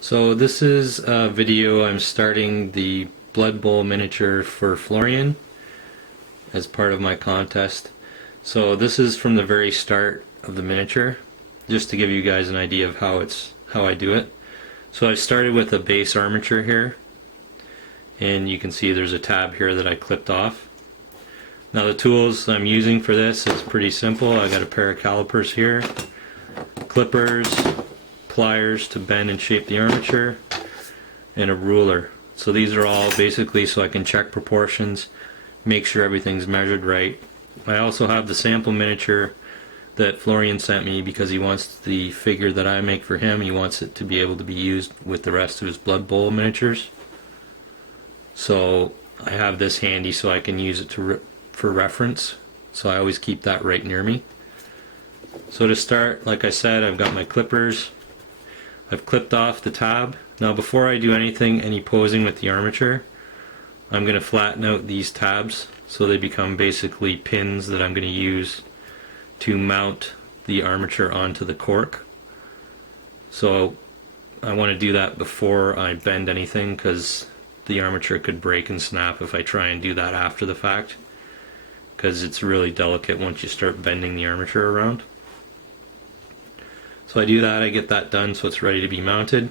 So this is a video. I'm starting the Bloodbowl miniature for Florian as part of my contest. So this is from the very start of the miniature, just to give you guys an idea of how I do it. So I started with a base armature here, and you can see there's a tab here that I clipped off. Now the tools I'm using for this is pretty simple. I got a pair of calipers here, clippers, pliers to bend and shape the armature, and a ruler. So these are all basically so I can check proportions, make sure everything's measured right. I also have the sample miniature that Florian sent me because he wants the figure that I make for him, he wants it to be able to be used with the rest of his Bloodbowl miniatures. So I have this handy so I can use it for reference. So I always keep that right near me. So to start, like I said, I've got my clippers. I've clipped off the tab. Now before I do anything, any posing with the armature, I'm going to flatten out these tabs so they become basically pins that I'm going to use to mount the armature onto the cork. So I want to do that before I bend anything, because the armature could break and snap if I try and do that after the fact, because it's really delicate once you start bending the armature around. So I do that, I get that done so it's ready to be mounted.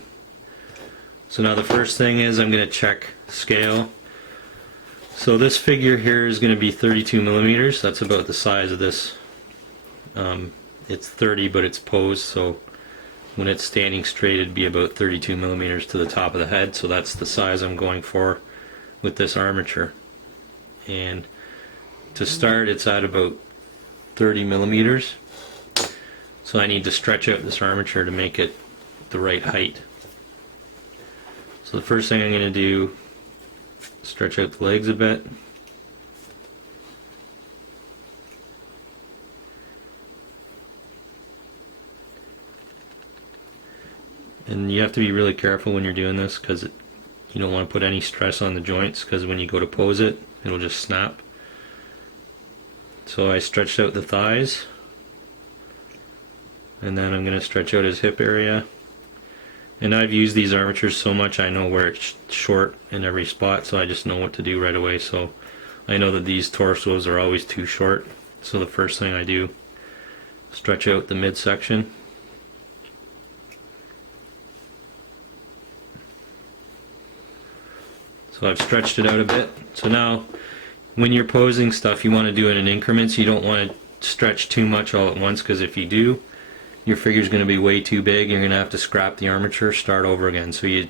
So now the first thing is I'm going to check scale. So this figure here is going to be 32 millimeters. That's about the size of this. It's 30 but it's posed, so when it's standing straight it'd be about 32 millimeters to the top of the head. So that's the size I'm going for with this armature. And to start, it's at about 30 millimeters. So I need to stretch out this armature to make it the right height. So the first thing I'm going to do, stretch out the legs a bit. And you have to be really careful when you're doing this, because you don't want to put any stress on the joints, because when you go to pose it, it'll just snap. So I stretched out the thighs, and then I'm going to stretch out his hip area. And I've used these armatures so much I know where it's short in every spot, so I just know what to do right away. So I know that these torsos are always too short, so the first thing I do, stretch out the midsection. So I've stretched it out a bit. So now when you're posing stuff, you want to do it in increments. You don't want to stretch too much all at once, because if you do, your figure's going to be way too big. You're going to have to scrap the armature, start over again. So you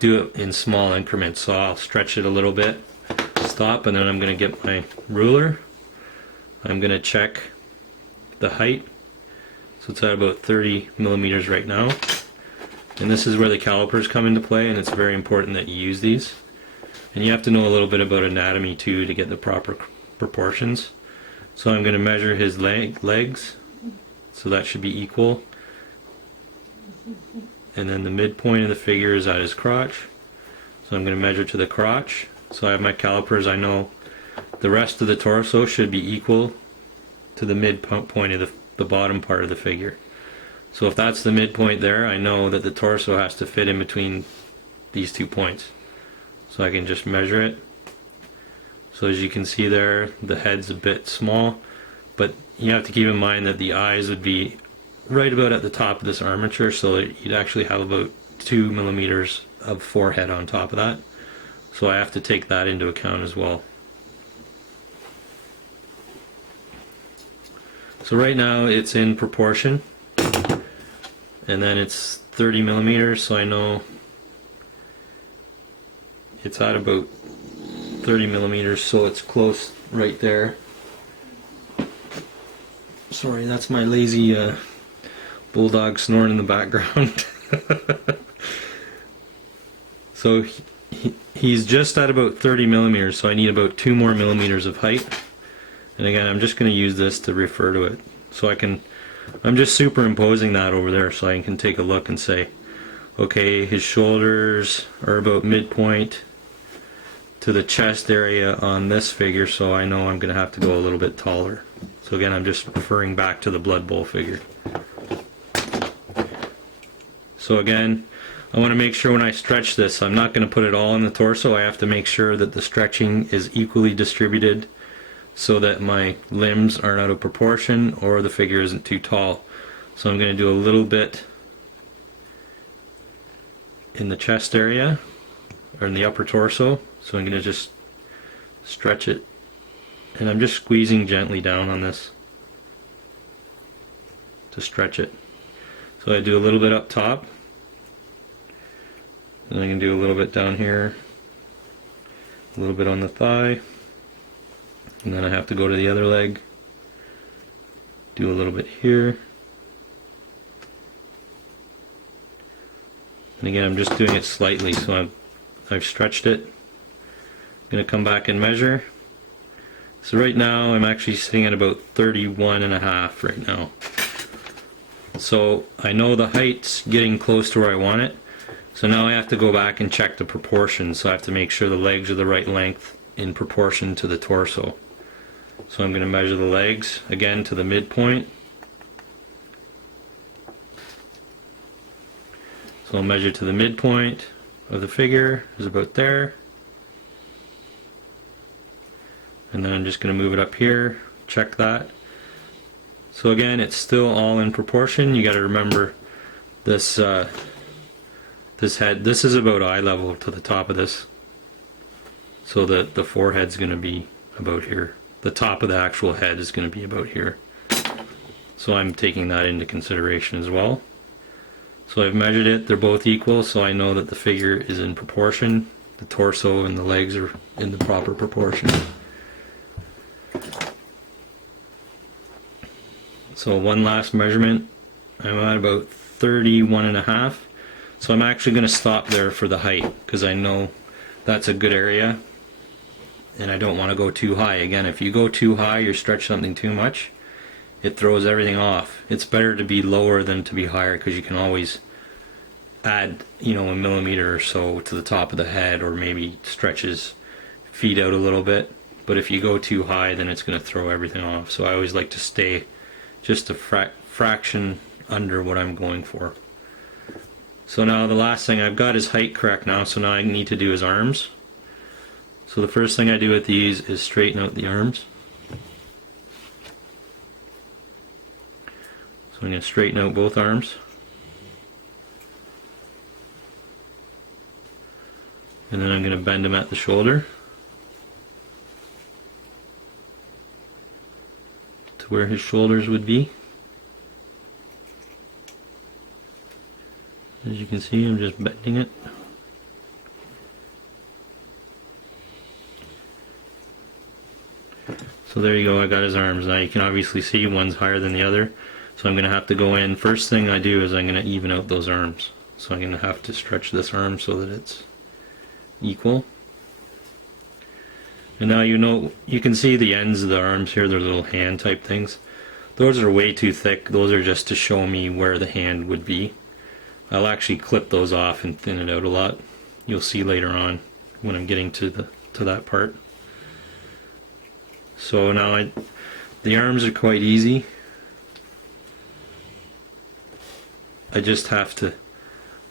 do it in small increments. So I'll stretch it a little bit, stop, and then I'm going to get my ruler. I'm going to check the height. So it's at about 30 millimeters right now. And this is where the calipers come into play, and it's very important that you use these. And you have to know a little bit about anatomy too to get the proper proportions. So I'm going to measure his legs. So that should be equal. And then the midpoint of the figure is at his crotch. So I'm going to measure to the crotch. So I have my calipers. I know the rest of the torso should be equal to the midpoint of the bottom part of the figure. So if that's the midpoint there, I know that the torso has to fit in between these 2 points. So I can just measure it. So as you can see there, the head's a bit small, but you have to keep in mind that the eyes would be right about at the top of this armature, so you'd actually have about 2 millimeters of forehead on top of that. So I have to take that into account as well. So right now it's in proportion, and then it's 30 millimeters, so I know it's at about 30 millimeters, so it's close right there. Sorry, that's my lazy bulldog snoring in the background. So he's just at about 30 millimeters, so I need about 2 more millimeters of height. And again, I'm just going to use this to refer to it. So I'm just superimposing that over there so I can take a look and say, okay, his shoulders are about midpoint to the chest area on this figure, so I know I'm going to have to go a little bit taller. So again, I'm just referring back to the Bloodbowl figure. So again, I want to make sure when I stretch this, I'm not going to put it all in the torso. I have to make sure that the stretching is equally distributed so that my limbs aren't out of proportion or the figure isn't too tall. So I'm going to do a little bit in the chest area or in the upper torso. So I'm going to just stretch it, and I'm just squeezing gently down on this to stretch it. So I do a little bit up top, and I can do a little bit down here, a little bit on the thigh, and then I have to go to the other leg, do a little bit here, and again I'm just doing it slightly, so I've stretched it. I'm going to come back and measure. So right now I'm actually sitting at about 31.5 right now. So I know the height's getting close to where I want it. So now I have to go back and check the proportions. So I have to make sure the legs are the right length in proportion to the torso. So I'm going to measure the legs again to the midpoint. So I'll measure to the midpoint of the figure, is about there. And then I'm just going to move it up here, check that. So again, it's still all in proportion. You got to remember this this head. This is about eye level to the top of this. So that the forehead's going to be about here. The top of the actual head is going to be about here. So I'm taking that into consideration as well. So I've measured it. They're both equal, so I know that the figure is in proportion. The torso and the legs are in the proper proportion. So one last measurement, I'm at about 31.5. So I'm actually going to stop there for the height because I know that's a good area and I don't want to go too high. Again, if you go too high, you stretch something too much, it throws everything off. It's better to be lower than to be higher because you can always add, a millimeter or so to the top of the head, or maybe stretch his feet out a little bit. But if you go too high, then it's going to throw everything off. So I always like to stay just a fraction under what I'm going for. So now the last thing, I've got his height correct now, so now I need to do his arms. So the first thing I do with these is straighten out the arms. So I'm going to straighten out both arms. And then I'm going to bend them at the shoulder to where his shoulders would be. As you can see, I'm just bending it. So there you go, I got his arms. Now you can obviously see one's higher than the other. So I'm going to have to go in. First thing I do is I'm going to even out those arms. So I'm going to have to stretch this arm so that it's equal. And now you can see the ends of the arms here, they're little hand type things. Those are way too thick. Those are just to show me where the hand would be. I'll actually clip those off and thin it out a lot. You'll see later on when I'm getting to that part. So now the arms are quite easy. I just have to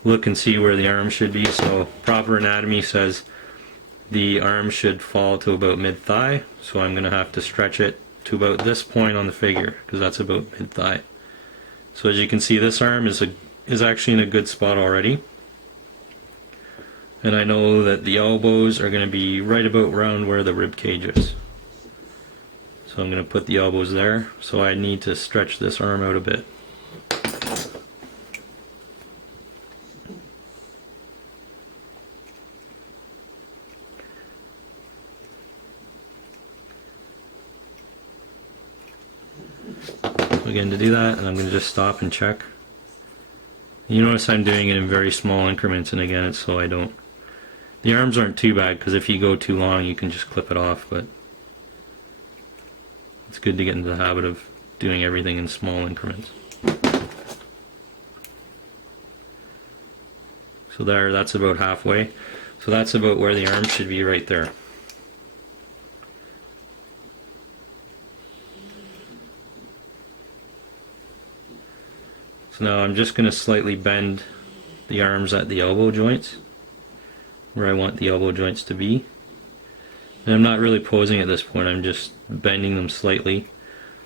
look and see where the arm should be. So proper anatomy says the arm should fall to about mid-thigh. So I'm going to have to stretch it to about this point on the figure because that's about mid-thigh. So as you can see, this arm is actually in a good spot already. And I know that the elbows are going to be right about around where the rib cage is. So I'm going to put the elbows there. So I need to stretch this arm out a bit. Again, to do that, and I'm going to just stop and check. You notice I'm doing it in very small increments, and again, it's so I don't... The arms aren't too bad, because if you go too long, you can just clip it off, but it's good to get into the habit of doing everything in small increments. So that's about halfway. So that's about where the arm should be, right there. So now I'm just going to slightly bend the arms at the elbow joints, where I want the elbow joints to be. And I'm not really posing at this point, I'm just bending them slightly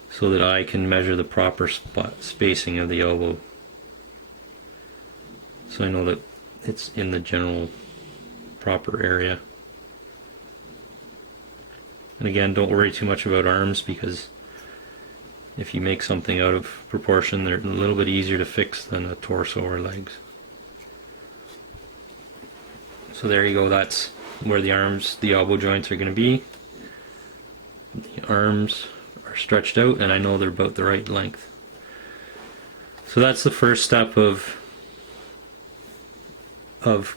so that I can measure the proper spacing of the elbow. So I know that it's in the general proper area. And again, don't worry too much about arms, because if you make something out of proportion, they're a little bit easier to fix than a torso or legs. So there you go, that's where the arms, the elbow joints are going to be. The arms are stretched out and I know they're about the right length. So that's the first step of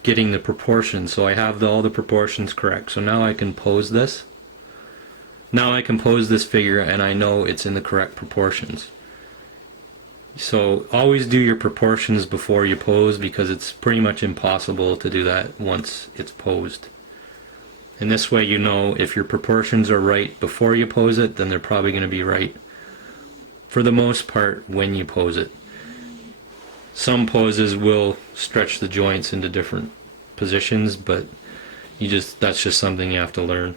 getting the proportions. So I have all the proportions correct. So now I can pose this. Now I can pose this figure and I know it's in the correct proportions. So always do your proportions before you pose, because it's pretty much impossible to do that once it's posed. And this way you know if your proportions are right before you pose it, then they're probably going to be right for the most part when you pose it. Some poses will stretch the joints into different positions, but that's just something you have to learn.